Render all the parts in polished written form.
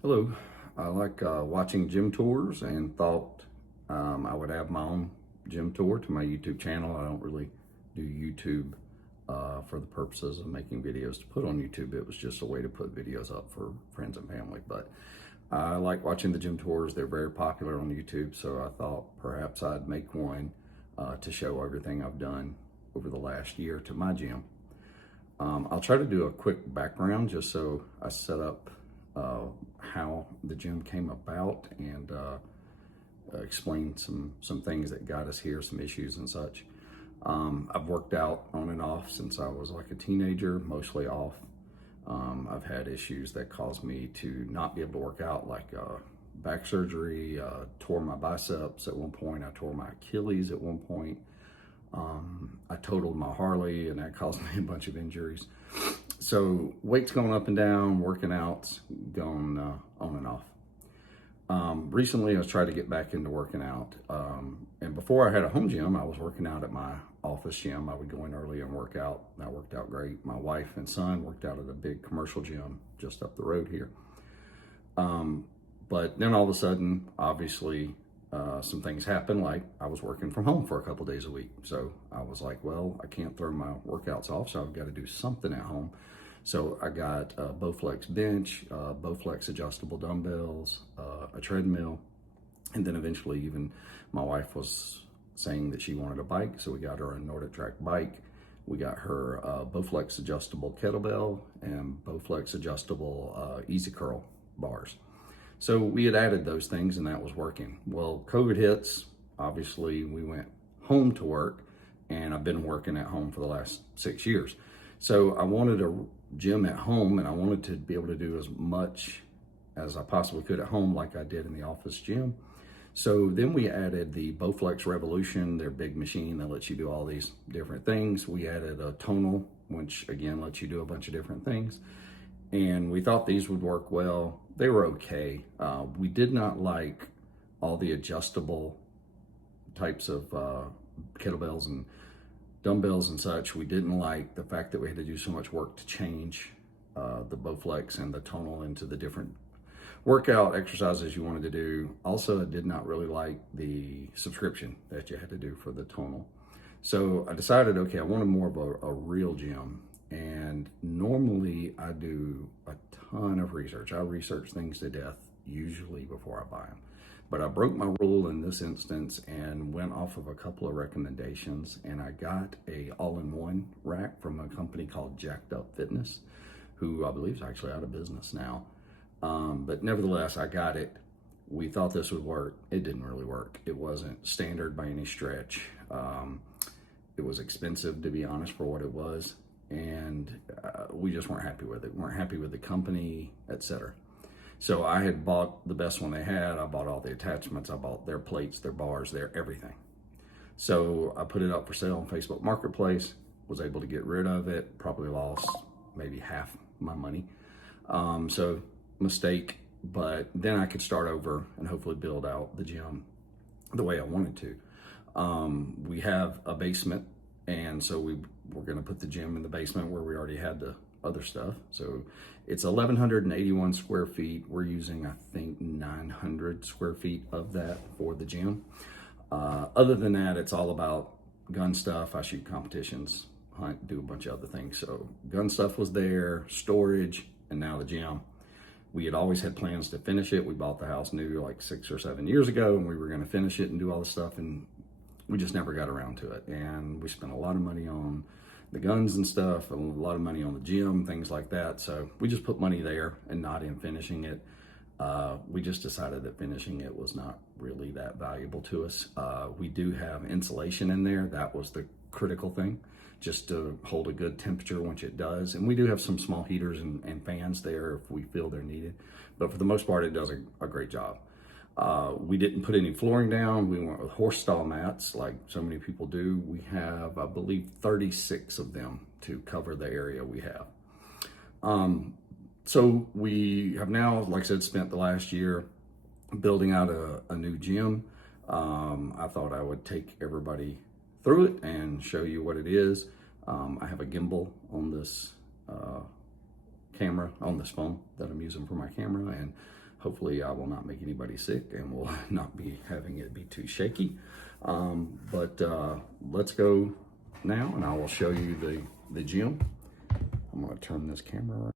Hello, I like watching gym tours and thought I would have my own gym tour to my YouTube channel. I don't really do YouTube for the purposes of making videos to put on YouTube. It was just a way to put videos up for friends and family. But I like watching the gym tours. They're very popular on YouTube, so I thought perhaps I'd make one to show everything I've done over the last year to my gym. I'll try to do a quick background just so I set up how the gym came about and explain some things that got us here, some issues and such. I've worked out on and off since I was like a teenager, mostly off. I've had issues that caused me to not be able to work out, like back surgery, tore my biceps at one point, I tore my Achilles at one point. I totaled my Harley and that caused me a bunch of injuries. So weight's going up and down, working out's going on and off. Recently I was trying to get back into working out. And before I had a home gym, I was working out at my office gym. I would go in early and work out. That worked out great. My wife and son worked out at a big commercial gym just up the road here. But then all of a sudden, obviously, some things happened, like I was working from home for a couple days a week. So I was like, well, I can't throw my workouts off, so I've got to do something at home. So I got a Bowflex bench, Bowflex adjustable dumbbells, a treadmill, and then eventually even my wife was saying that she wanted a bike, so we got her a Nordic Track bike. We got her Bowflex adjustable kettlebell and Bowflex adjustable easy curl bars. So we had added those things and that was working. Well, COVID hits, obviously we went home to work, and I've been working at home for the last 6 years. So I wanted a gym at home, and I wanted to be able to do as much as I possibly could at home like I did in the office gym. So then we added the Bowflex Revolution, their big machine that lets you do all these different things. We added a tonal, which again lets you do a bunch of different things. And we thought these would work well. They were okay. We did not like all the adjustable types of kettlebells and dumbbells and such. We didn't like the fact that we had to do so much work to change the Bowflex and the tonal into the different workout exercises you wanted to do. Also, I did not really like the subscription that you had to do for the tonal. So I decided, okay, I wanted more of a real gym. And normally I do a ton of research. I research things to death usually before I buy them. But I broke my rule in this instance and went off of a couple of recommendations, and I got a all-in-one rack from a company called Jacked Up Fitness, who I believe is actually out of business now. But nevertheless, I got it. We thought this would work. It didn't really work. It wasn't standard by any stretch. It was expensive, to be honest, for what it was. And we just weren't happy with it. We weren't happy with the company, etc. So I had bought the best one they had. I bought all the attachments. I bought their plates, their bars, their everything. So I put it up for sale on Facebook Marketplace, was able to get rid of it, probably lost maybe half my money. So mistake, but then I could start over and hopefully build out the gym the way I wanted to. We have a basement, and so we're going to put the gym in the basement where we already had the other stuff. So it's 1,181 square feet. We're using, I think, 900 square feet of that for the gym. Other than that, it's all about gun stuff. I shoot competitions, hunt, do a bunch of other things. So gun stuff was there, storage, and now the gym. We had always had plans to finish it. We bought the house new like 6 or 7 years ago, and we were going to finish it and do all the stuff, and we just never got around to it. And we spent a lot of money on the guns and stuff, a lot of money on the gym, things like that. So we just put money there and not in finishing it. We just decided that finishing it was not really that valuable to us. We do have insulation in there. That was the critical thing, just to hold a good temperature once it does. And we do have some small heaters and fans there if we feel they're needed. But for the most part, it does a great job. We didn't put any flooring down. We went with horse stall mats like so many people do. We have, I believe, 36 of them to cover the area we have. So we have now, like I said, spent the last year building out a new gym. I thought I would take everybody through it and show you what it is. I have a gimbal on this camera, on this phone that I'm using for my camera, and Hopefully I will not make anybody sick and will not be having it be too shaky. But let's go now and I will show you the gym. I'm gonna turn this camera around.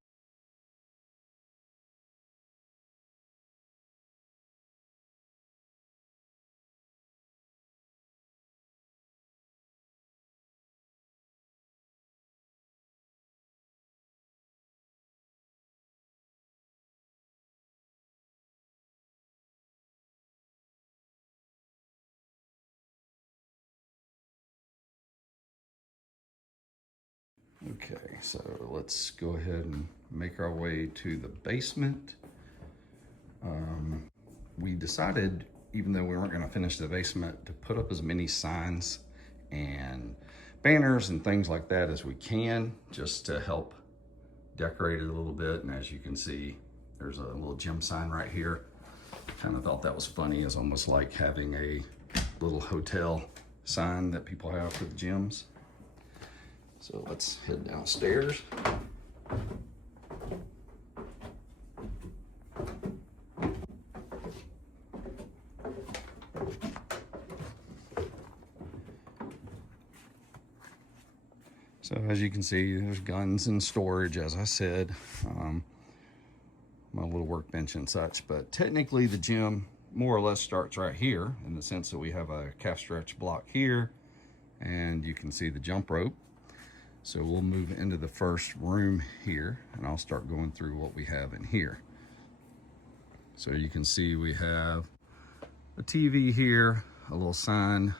Okay, so let's go ahead and make our way to the basement. We decided, even though we weren't going to finish the basement, to put up as many signs and banners and things like that as we can, just to help decorate it a little bit. And as you can see, there's a little gym sign right here. Kind of thought that was funny. It's almost like having a little hotel sign that people have for the gyms. So let's head downstairs. So as you can see, there's guns in storage, as I said, my little workbench and such. But technically the gym more or less starts right here, in the sense that we have a calf stretch block here, and you can see the jump rope. So we'll move into the first room here, and I'll start going through what we have in here. So you can see we have a TV here, a little sign.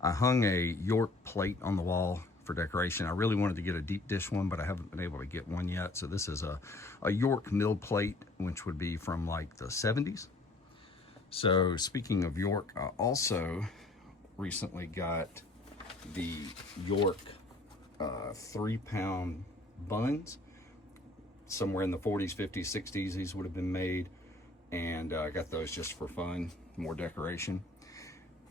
I hung a York plate on the wall for decoration. I really wanted to get a deep dish one, but I haven't been able to get one yet. So this is a York mill plate, which would be from like the 70s. So speaking of York, I also recently got the York 3-pound buns. Somewhere in the 40s, 50s, 60s, these would have been made. And I got those just for fun, more decoration.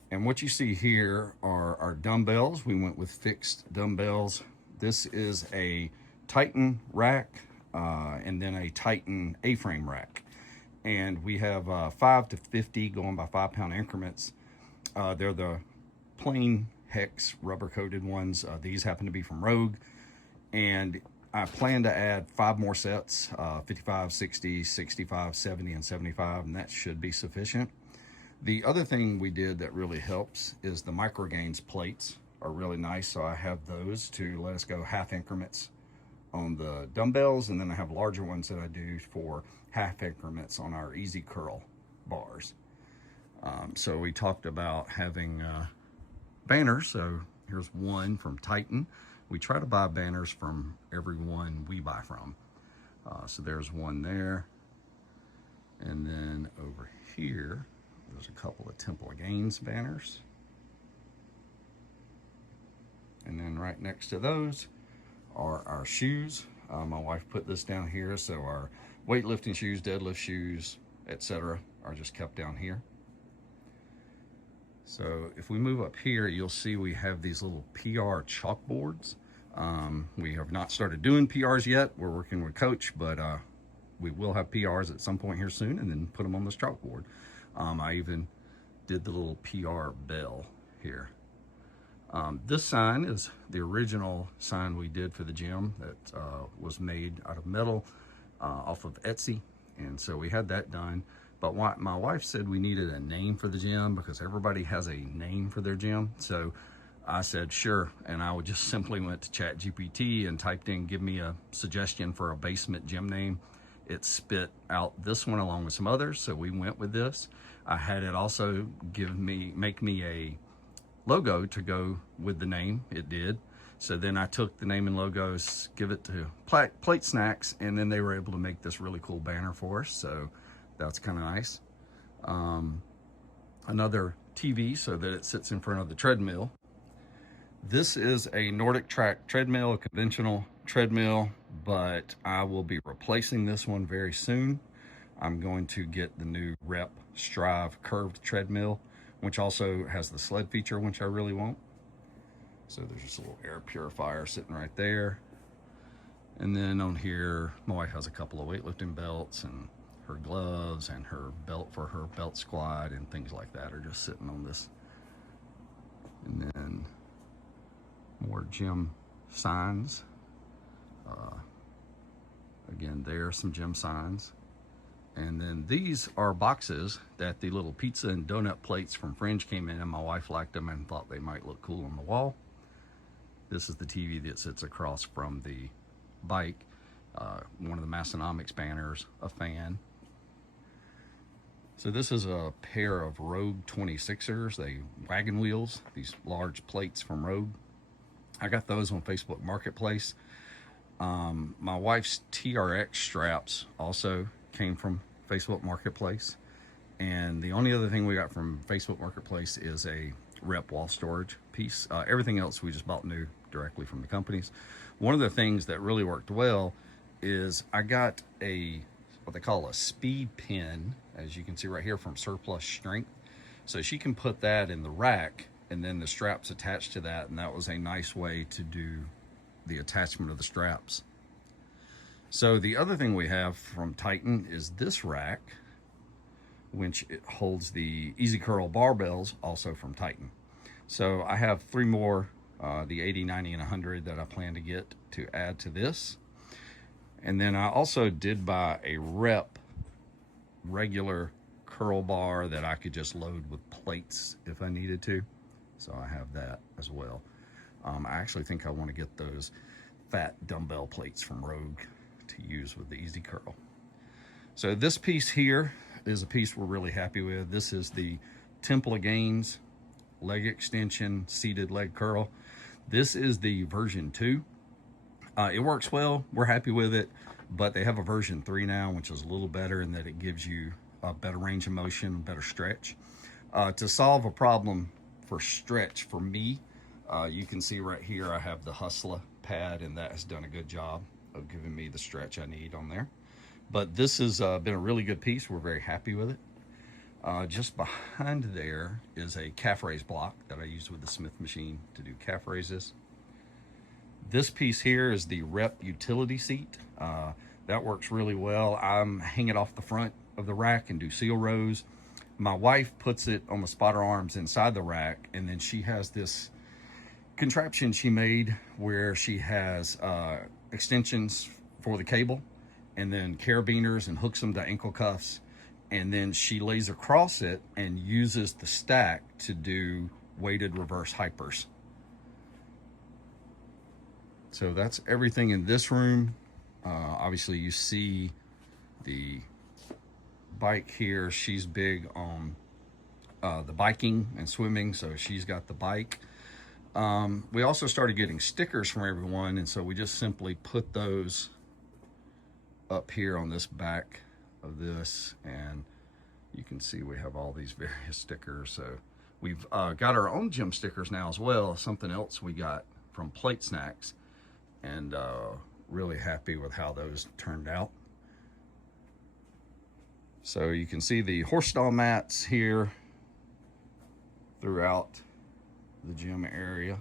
And what you see here are our dumbbells. We went with fixed dumbbells. This is a Titan rack and then a Titan A-frame rack. And we have 5 to 50 going by 5-pound increments. They're the plain hex rubber coated ones. These happen to be from Rogue. And I plan to add 5 more sets, 55, 60, 65, 70, and 75, and that should be sufficient. The other thing we did that really helps is the micro gains plates are really nice. So I have those to let us go half increments on the dumbbells. And then I have larger ones that I do for half increments on our easy curl bars. So we talked about having banners. So here's one from Titan. We try to buy banners from everyone we buy from. So there's one there. And then over here, there's a couple of Temple of Gains banners. And then right next to those are our shoes. My wife put this down here, so our weightlifting shoes, deadlift shoes, etc. are just kept down here. So if we move up here, you'll see we have these little PR chalkboards. We have not started doing PRs yet. We're working with Coach, but we will have PRs at some point here soon and then put them on this chalkboard. I even did the little PR bell here. This sign is the original sign we did for the gym that was made out of metal off of Etsy. And so we had that done. But what my wife said, we needed a name for the gym because everybody has a name for their gym. So I said, sure. And I just simply went to ChatGPT and typed in, give me a suggestion for a basement gym name. It spit out this one along with some others. So we went with this. I had it also make me a logo to go with the name. It did. So then I took the name and logos, give it to Plate Snacks, and then they were able to make this really cool banner for us. So that's kind of nice. Another TV so that it sits in front of the treadmill. This is a Nordic Track treadmill, a conventional treadmill, but I will be replacing this one very soon. I'm going to get the new Rep Strive curved treadmill, which also has the sled feature, which I really want. So there's just a little air purifier sitting right there. And then on here, my wife has a couple of weightlifting belts and her gloves and her belt for her belt squat and things like that are just sitting on this. And then more gym signs. Again, there are some gym signs. And then these are boxes that the little pizza and donut plates from Fringe came in, and my wife liked them and thought they might look cool on the wall. This is the TV that sits across from the bike. One of the Massonomics banners, a fan. So this is a pair of Rogue 26ers, they wagon wheels, these large plates from Rogue. I got those on Facebook Marketplace. My wife's TRX straps also came from Facebook Marketplace. And the only other thing we got from Facebook Marketplace is a rep wall storage piece. Everything else we just bought new directly from the companies. One of the things that really worked well is I got what they call a speed pin, as you can see right here, from Surplus Strength. So she can put that in the rack and then the straps attached to that, and that was a nice way to do the attachment of the straps. So the other thing we have from Titan is this rack, which it holds the Easy Curl barbells, also from Titan. So I have 3 more, the 80, 90, and 100 that I plan to get to add to this. And then I also did buy a rep regular curl bar that I could just load with plates if I needed to. So I have that as well. I actually think I want to get those fat dumbbell plates from Rogue to use with the Easy Curl. So this piece here is a piece we're really happy with. This is the Temple of Gains leg extension seated leg curl. This is the version 2. It works well, we're happy with it, but they have a version 3 now, which is a little better in that it gives you a better range of motion, better stretch. To solve a problem for stretch for me, you can see right here I have the Hustler pad, and that has done a good job of giving me the stretch I need on there. But this has been a really good piece. We're very happy with it. Just behind there is a calf raise block that I use with the Smith machine to do calf raises. This piece here is the Rep utility seat. That works really well. I'm hang it off the front of the rack and do seal rows. My wife puts it on the spotter arms inside the rack, and then she has this contraption she made where she has extensions for the cable and then carabiners and hooks them to ankle cuffs, and then she lays across it and uses the stack to do weighted reverse hypers. So that's everything in this room. Obviously you see the bike here. She's big on the biking and swimming, so she's got the bike. We also started getting stickers from everyone, and so we just simply put those up here on this back of this, and you can see we have all these various stickers. So we've got our own gym stickers now as well, something else we got from Plate Snacks, and really happy with how those turned out. So you can see the horse stall mats here throughout the gym area.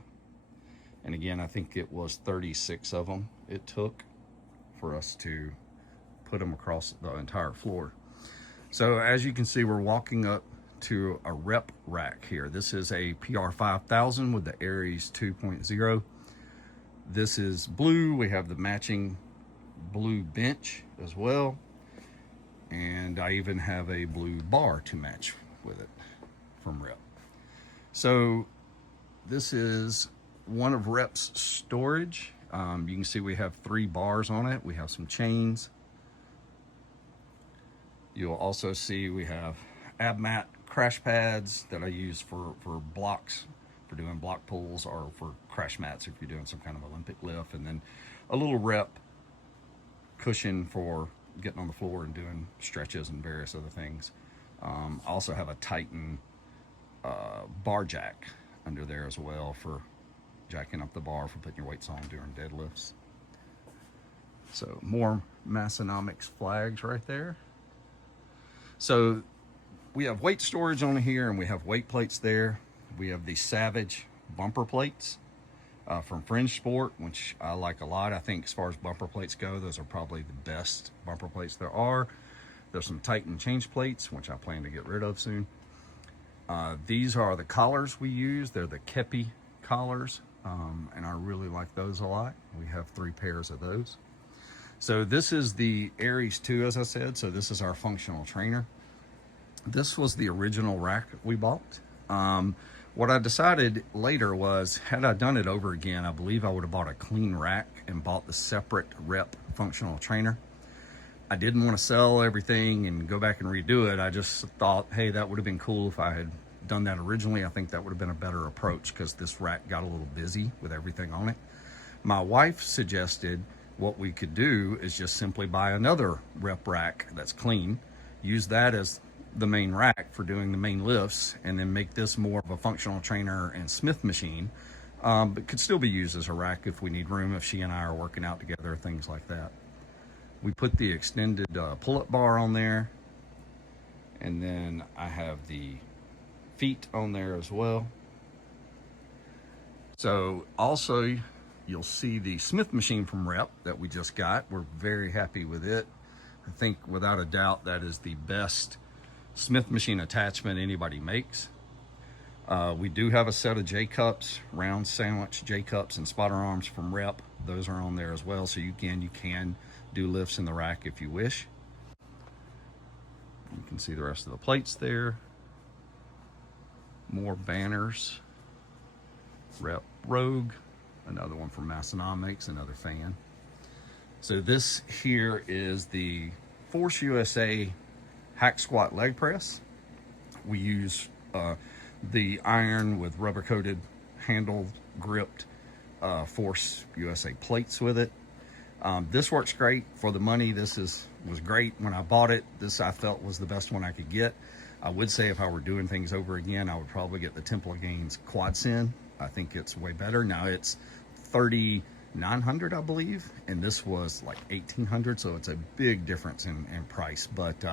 And again, I think it was 36 of them it took for us to put them across the entire floor. So as you can see, we're walking up to a rep rack here. This is a PR 5000 with the Aries 2.0. This is blue. We have the matching blue bench as well. And I even have a blue bar to match with it from Rep. So this is one of Rep's storage. You can see we have 3 bars on it. We have some chains. You'll also see we have ab mat crash pads that I use for blocks, for doing block pulls, or for crash mats if you're doing some kind of Olympic lift. And then a little Rep cushion for getting on the floor and doing stretches and various other things. I also have a Titan bar jack under there as well for jacking up the bar for putting your weights on during deadlifts. So more Massonomics flags right there. So we have weight storage on here, and we have weight plates there. We have the Savage bumper plates from Fringe Sport, which I like a lot. I think as far as bumper plates go, those are probably the best bumper plates there are. There's some Titan change plates, which I plan to get rid of soon. These are the collars we use. They're the Kepi collars, and I really like those a lot. We have 3 pairs of those. So this is the Aries 2, as I said. So this is our functional trainer. This was the original rack we bought. What I decided later was, had I done it over again, I believe I would have bought a clean rack and bought the separate rep functional trainer. I didn't want to sell everything and go back and redo it. I just thought, hey, that would have been cool if I had done that originally. I think that would have been a better approach because this rack got a little busy with everything on it. My wife suggested what we could do is just simply buy another rep rack that's clean, use that as the main rack for doing the main lifts, and then make this more of a functional trainer and Smith machine, but could still be used as a rack if we need room, if she and I are working out together, things like that. We put the extended pull-up bar on there, and then I have the feet on there as well. So also you'll see the Smith machine from Rep that we just got. We're very happy with it. I think without a doubt that is the best Smith machine attachment anybody makes. We do have a set of J-cups, round sandwich J-cups and spotter arms from Rep. Those are on there as well, so you can do lifts in the rack if you wish. You can see the rest of the plates there. More banners. Rep Rogue, another one from Massonomics, another fan. So this here is the Force USA hack squat leg press. We use the iron with rubber coated handle gripped Force USA plates with it. This works great for the money. This was great when I bought it. This I felt was the best one I could get. I would say if I were doing things over again, I would probably get the Temple of Gains Quad Sin. I think it's way better. Now it's $3,900, I believe, and this was like $1,800, so it's a big difference in price. But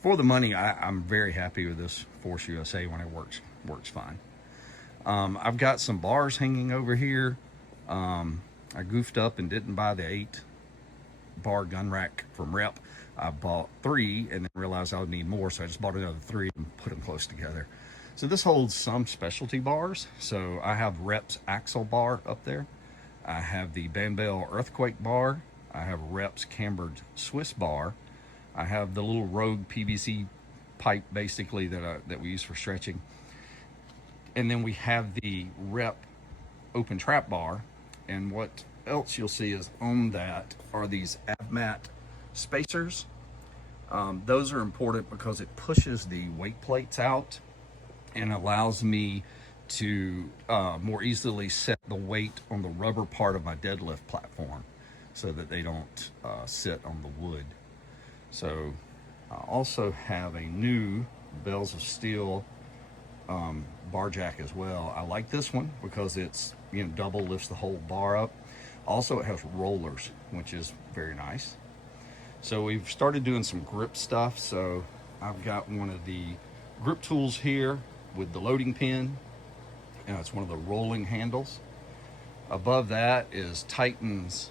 for the money, I'm very happy with this Force USA when it works fine. I've got some bars hanging over here. I goofed up and didn't buy the 8-bar gun rack from Rep. I bought 3 and then realized I would need more, so I just bought another 3 and put them close together. So this holds some specialty bars. So I have Rep's Axle bar up there. I have the Bambell Earthquake bar. I have Rep's Cambered Swiss bar. I have the little Rogue PVC pipe, basically, that we use for stretching. And then we have the Rep open trap bar. And what else you'll see is on that are these AbMat spacers. Those are important because it pushes the weight plates out and allows me to more easily set the weight on the rubber part of my deadlift platform so that they don't sit on the wood. So I also have a new Bells of Steel bar jack as well. I like this one because it's, double lifts the whole bar up. Also, it has rollers, which is very nice. So we've started doing some grip stuff. So I've got one of the grip tools here with the loading pin. It's one of the rolling handles. Above that is Titan's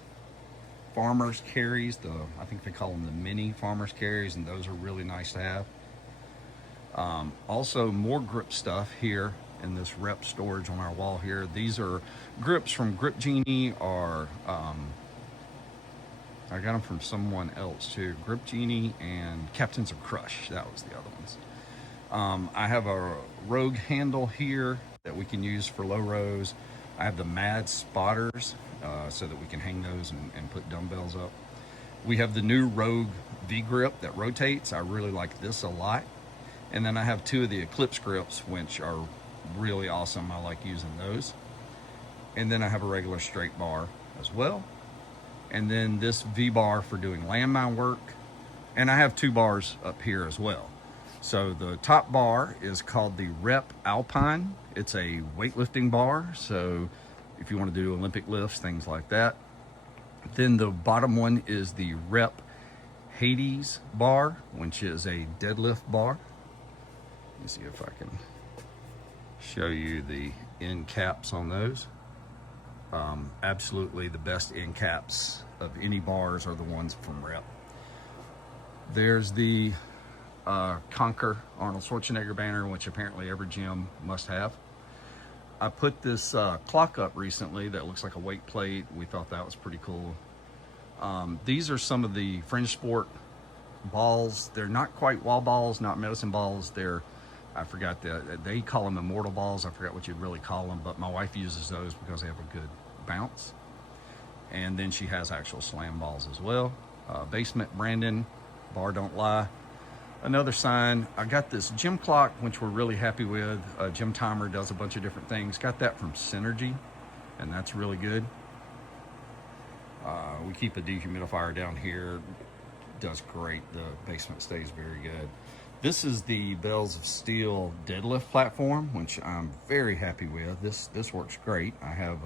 farmer's carries. I think they call them the mini farmer's carries, and those are really nice to have. Also, more grip stuff here in this Rep storage on our wall here. These are grips from Grip Genie, or I got them from someone else too. Grip Genie and Captains of Crush, that was the other ones. I have a Rogue handle here that we can use for low rows. I have the Mad spotters so that we can hang those and put dumbbells up. We have the new Rogue V-grip that rotates. I really like this a lot. And then I have 2 of the Eclipse grips, which are really awesome. I like using those. And then I have a regular straight bar as well. And then this V-bar for doing landmine work. And I have 2 bars up here as well. So the top bar is called the Rep Alpine. It's a weightlifting bar. So if you want to do Olympic lifts, things like that. Then the bottom one is the Rep Hades bar, which is a deadlift bar. Let me see if I can show you the end caps on those. Absolutely the best end caps of any bars are the ones from Rep. There's the Conquer Arnold Schwarzenegger banner, which apparently every gym must have. I put this clock up recently that looks like a weight plate. We thought that was pretty cool. These are some of the Fringe Sport balls. They're not quite wall balls, not medicine balls. They're, I forgot, they call them immortal balls. I forgot what you'd really call them, but my wife uses those because they have a good bounce. And then she has actual slam balls as well. Basement Brandon, bar don't lie. Another sign, I got this gym clock, which we're really happy with. Gym timer, does a bunch of different things. Got that from Synergy, and that's really good. We keep a dehumidifier down here. Does great. The basement stays very good. This is the Bells of Steel deadlift platform, which I'm very happy with. This works great. I have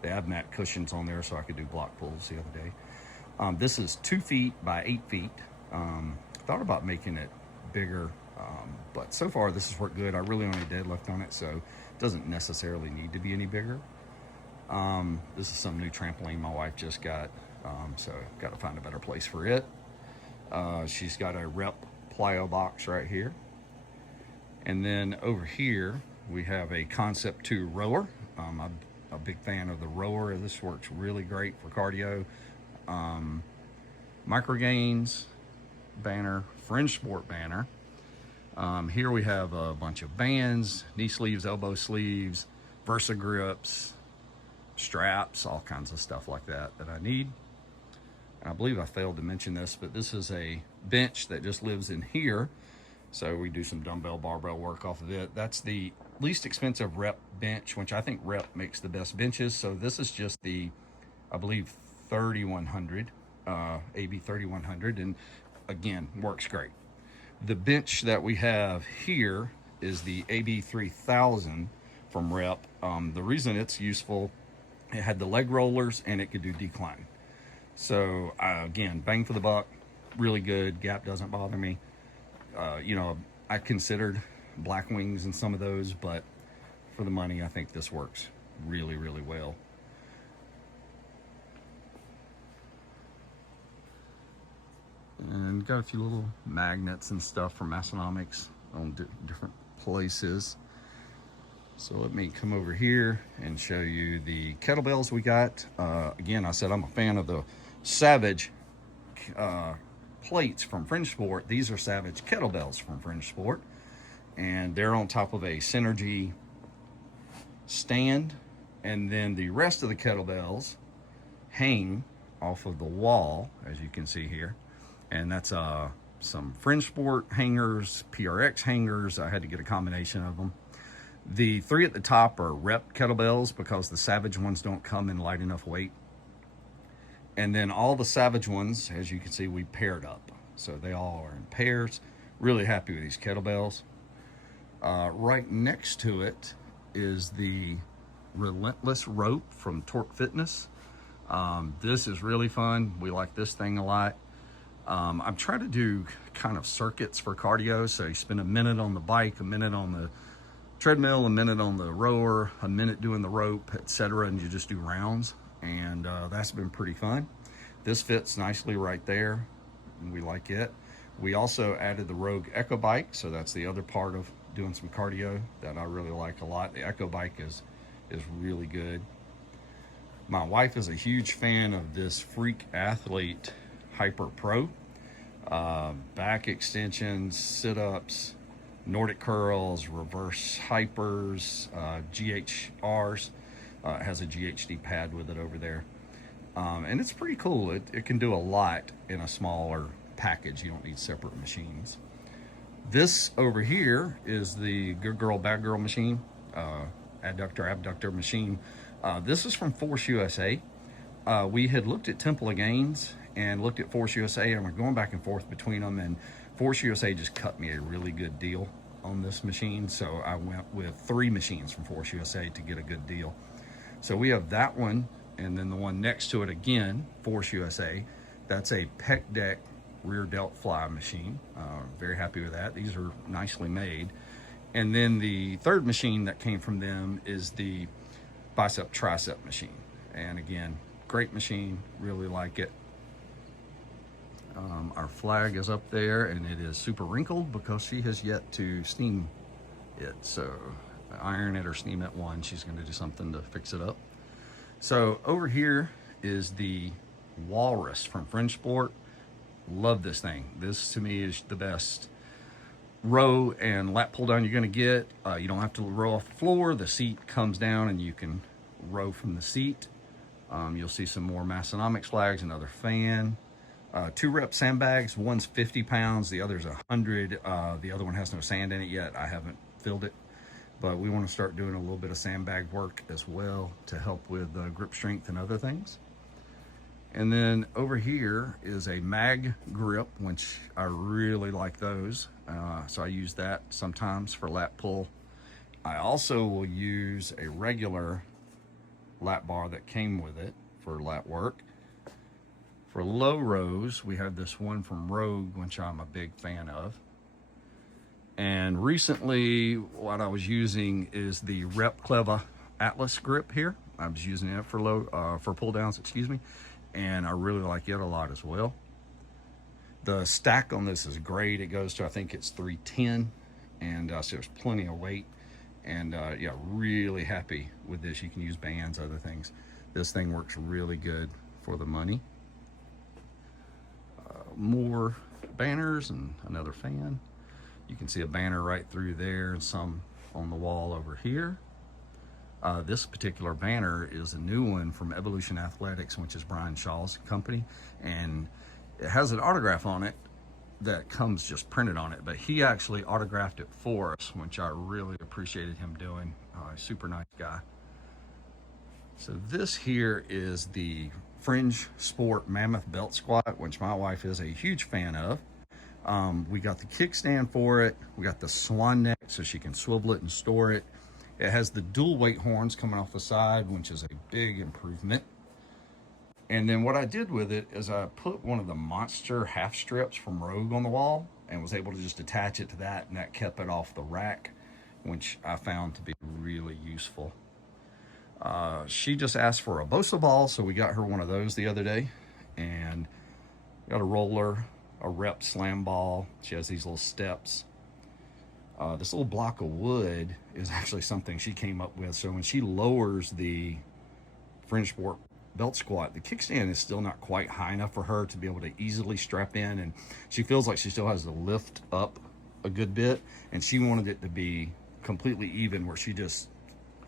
the ab mat cushions on there so I could do block pulls the other day. This is 2 feet by 8 feet. Thought about making it bigger, but so far this has worked good. I really only deadlift on it, so it doesn't necessarily need to be any bigger. This is some new trampoline my wife just got, so got to find a better place for it. She's got a rep plyo box right here. And then over here, we have a Concept 2 rower. I'm a big fan of the rower. This works really great for cardio. Micro Gains banner, Fringe Sport banner. Here we have a bunch of bands, knee sleeves, elbow sleeves, Versa grips, straps, all kinds of stuff like that I need. I believe I failed to mention this, but this is a bench that just lives in here. So we do some dumbbell barbell work off of it. That's the least expensive rep bench, which I think rep makes the best benches. So this is just the, I believe, 3100, AB 3100, and again, works great. The bench that we have here is the AB 3000 from Rep. The reason it's useful, it had the leg rollers and it could do decline. So again, bang for the buck, really good. Gap doesn't bother me. You know, I considered Black Wings and some of those, but for the money, I think this works really, really well. And got a few little magnets and stuff from Massonomics on different places. So let me come over here and show you the kettlebells we got. Again, I said I'm a fan of the Savage plates from Fringe Sport. These are Savage kettlebells from Fringe Sport, and they're on top of a Synergy stand, and then the rest of the kettlebells hang off of the wall, as you can see here. And that's some Fringe Sport hangers, PRX hangers. I had to get a combination of them. The 3 at the top are Rep kettlebells because the Savage ones don't come in light enough weight. And then all the Savage ones, as you can see, we paired up. So they all are in pairs. Really happy with these kettlebells. Right next to it is the Relentless rope from Torque Fitness. This is really fun. We like this thing a lot. I'm trying to do kind of circuits for cardio. So you spend a minute on the bike, a minute on the treadmill, a minute on the rower, a minute doing the rope, etc. And you just do rounds. And that's been pretty fun. This fits nicely right there, and we like it. We also added the Rogue Echo Bike, so that's the other part of doing some cardio that I really like a lot. The Echo Bike is really good. My wife is a huge fan of this Freak Athlete Hyper Pro. Back extensions, sit-ups, Nordic curls, reverse hypers, GHRs. It has a GHD pad with it over there. And it's pretty cool. It can do a lot in a smaller package. You don't need separate machines. This over here is the Good Girl, Bad Girl machine, adductor, abductor machine. This is from Force USA. We had looked at Temple of Gains and looked at Force USA, and we're going back and forth between them, and Force USA just cut me a really good deal on this machine. So I went with 3 machines from Force USA to get a good deal. So we have that one, and then the one next to it again, Force USA. That's a pec deck rear delt fly machine. Very happy with that. These are nicely made. And then the third machine that came from them is the bicep tricep machine. And again, great machine, really like it. Our flag is up there and it is super wrinkled because she has yet to steam it. So iron it or steam it one. She's going to do something to fix it up. So over here is the Walrus from Fringe Sport. Love this thing. This to me is the best row and lat pull down you're going to get. You don't have to row off the floor. The seat comes down and you can row from the seat. You'll see some more Massonomics flags, another fan. 2 rep sandbags. One's 50 pounds, the other's 100. The other one has no sand in it yet. I haven't filled it, but we want to start doing a little bit of sandbag work as well to help with grip strength and other things. And then over here is a mag grip, which I really like those. So I use that sometimes for lat pull. I also will use a regular lat bar that came with it for lat work. For low rows, we have this one from Rogue, which I'm a big fan of. And recently, what I was using is the Rep Cleva Atlas grip here. I was using it for for pull downs, excuse me, and I really like it a lot as well. The stack on this is great. It goes to, I think it's 310, and so there's plenty of weight. And yeah, really happy with this. You can use bands, other things. This thing works really good for the money. More banners and another fan. You can see a banner right through there and some on the wall over here. This particular banner is a new one from Evolution Athletics, which is Brian Shaw's company, and it has an autograph on it that comes just printed on it, but he actually autographed it for us, which I really appreciated him doing. Super nice guy. So this here is the Fringe Sport Mammoth Belt Squat, which my wife is a huge fan of. We got the kickstand for it. We got the swan neck so she can swivel it and store it. It has the dual weight horns coming off the side, which is a big improvement. And then what I did with it is I put one of the monster half strips from Rogue on the wall and was able to just attach it to that, and that kept it off the rack, which I found to be really useful. She just asked for a Bosa ball, so we got her one of those the other day, and got a roller, a rep slam ball. She has these little steps. This little block of wood is actually something she came up with. So when she lowers the Fringe Sport belt squat, the kickstand is still not quite high enough for her to be able to easily strap in, and she feels like she still has to lift up a good bit, and she wanted it to be completely even where she just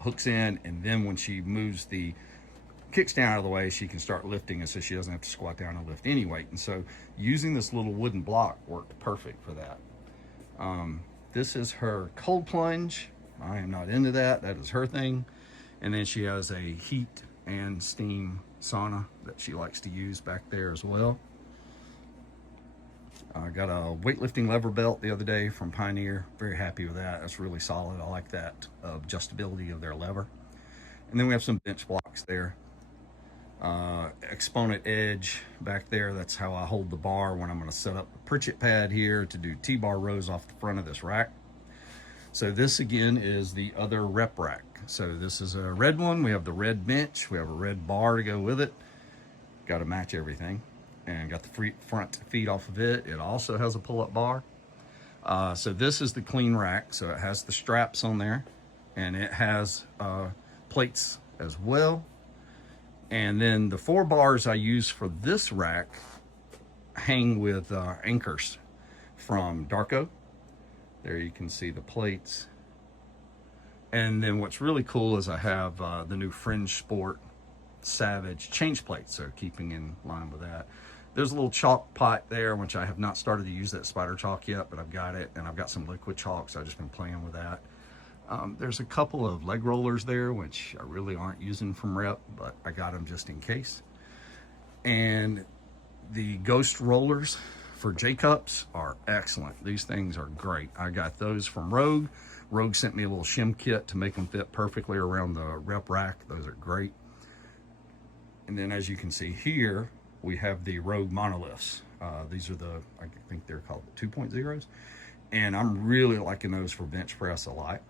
hooks in, and then when she moves the kickstand out of the way, she can start lifting, and so she doesn't have to squat down and lift any weight. And so using this little wooden block worked perfect for that. This is her cold plunge. I am not into that. That is her thing. And then she has a heat and steam sauna that she likes to use back there as well. I got a weightlifting lever belt the other day from Pioneer. Very happy with that. That's really solid. I like that adjustability of their lever. And then we have some bench blocks there. Exponent edge back there. That's how I hold the bar when I'm going to set up a Pritchett pad here to do T-bar rows off the front of this rack. So this again is the other rep rack. So this is a red one. We have the red bench. We have a red bar to go with it. Got to match everything. And got the front feet off of it. It also has a pull-up bar. So this is the clean rack. So it has the straps on there, and it has plates as well. And then the 4 bars I use for this rack hang with anchors from Darko. There you can see the plates. And then what's really cool is I have the new Fringe Sport Savage change plate, so keeping in line with that. There's a little chalk pot there, which I have not started to use that spider chalk yet, but I've got it, and I've got some liquid chalk, so I've just been playing with that. There's a couple of leg rollers there, which I really aren't using from Rep, but I got them just in case. And the Ghost rollers for J-Cups are excellent. These things are great. I got those from Rogue. Rogue sent me a little shim kit to make them fit perfectly around the Rep rack. Those are great. And then as you can see here, we have the Rogue monoliths. These are the, I think they're called 2.0s. And I'm really liking those for bench press a lot.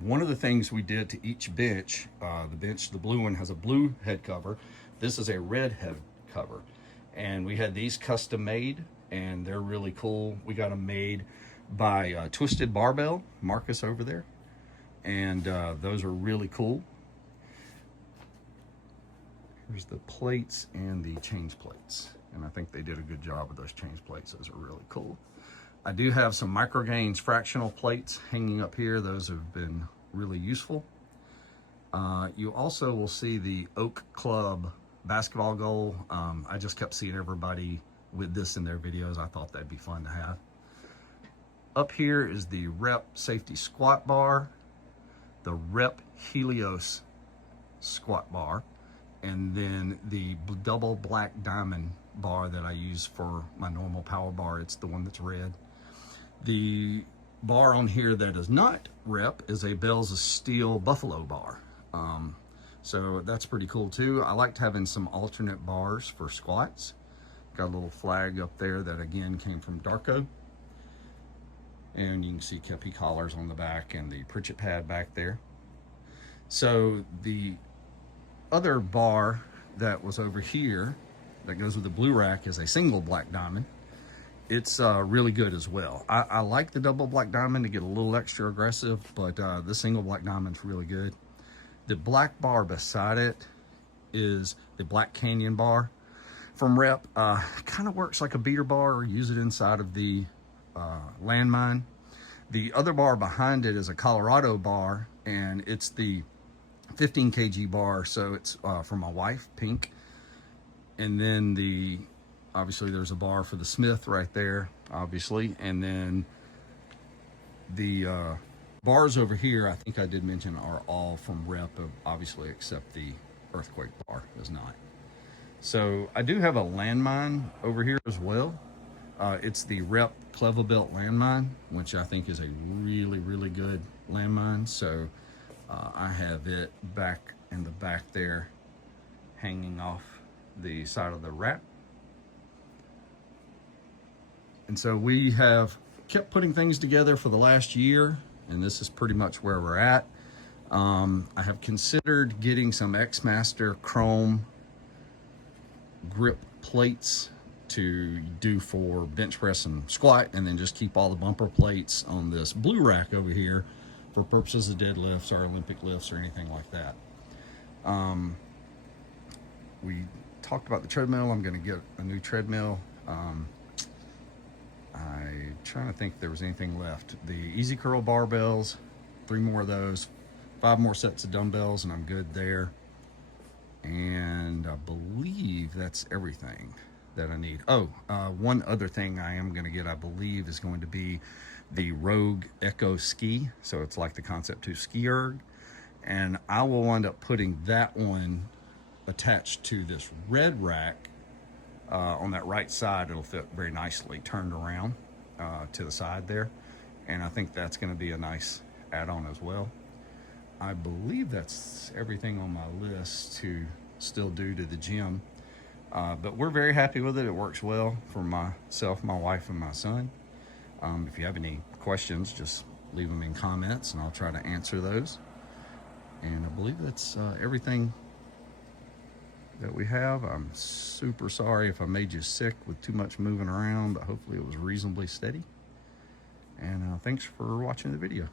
One of the things we did to each bench, the blue one has a blue head cover. This is a red head cover. And we had these custom made, and they're really cool. We got them made by Twisted Barbell, Marcus over there. And those are really cool. Here's the plates and the change plates. And I think they did a good job with those change plates. Those are really cool. I do have some Microgains fractional plates hanging up here. Those have been really useful. You also will see the Oak Club basketball goal. I just kept seeing everybody with this in their videos. I thought that'd be fun to have. Up here is the Rep Safety Squat Bar, the Rep Helios Squat Bar, and then the double black diamond bar that I use for my normal power bar. It's the one that's red. The bar on here that is not Rep is a Bell's Steel Buffalo bar. So that's pretty cool too. I liked having some alternate bars for squats. Got a little flag up there that again came from Darko. And you can see Kepi collars on the back and the Pritchett pad back there. So the other bar that was over here that goes with the blue rack is a single black diamond. It's really good as well. I like the double black diamond to get a little extra aggressive, but the single black diamond's really good. The black bar beside it is the Black Canyon bar from Rep. Kind of works like a beater bar, or use it inside of the landmine. The other bar behind it is a Colorado bar, and it's the 15 kg bar, so it's for my wife, Pink. And then obviously there's a bar for the Smith right there, obviously. And then the bars over here, I think I did mention, are all from Rep, obviously, except the Earthquake bar is not. So I do have a landmine over here as well. It's the Rep Clevel Belt landmine, which I think is a really, really good landmine. So I have it back in the back there, hanging off the side of the rack. And so we have kept putting things together for the last year, and this is pretty much where we're at. I have considered getting some X-Master chrome grip plates to do for bench press and squat, and then just keep all the bumper plates on this blue rack over here for purposes of deadlifts or Olympic lifts or anything like that. We talked about the treadmill. I'm going to get a new treadmill. I'm trying to think if there was anything left. The Easy Curl barbells, 3 more of those, 5 more sets of dumbbells, and I'm good there. And I believe that's everything that I need. Oh, one other thing I am going to get, I believe, is going to be the Rogue Echo Ski. So it's like the Concept 2 Ski Erg. And I will wind up putting that one attached to this red rack on that right side. It'll fit very nicely turned around to the side there. And I think that's going to be a nice add-on as well. I believe that's everything on my list to still do to the gym. But we're very happy with it. It works well for myself, my wife, and my son. If you have any questions, just leave them in comments and I'll try to answer those. And I believe that's everything that we have. I'm super sorry if I made you sick with too much moving around, but hopefully it was reasonably steady. And thanks for watching the video.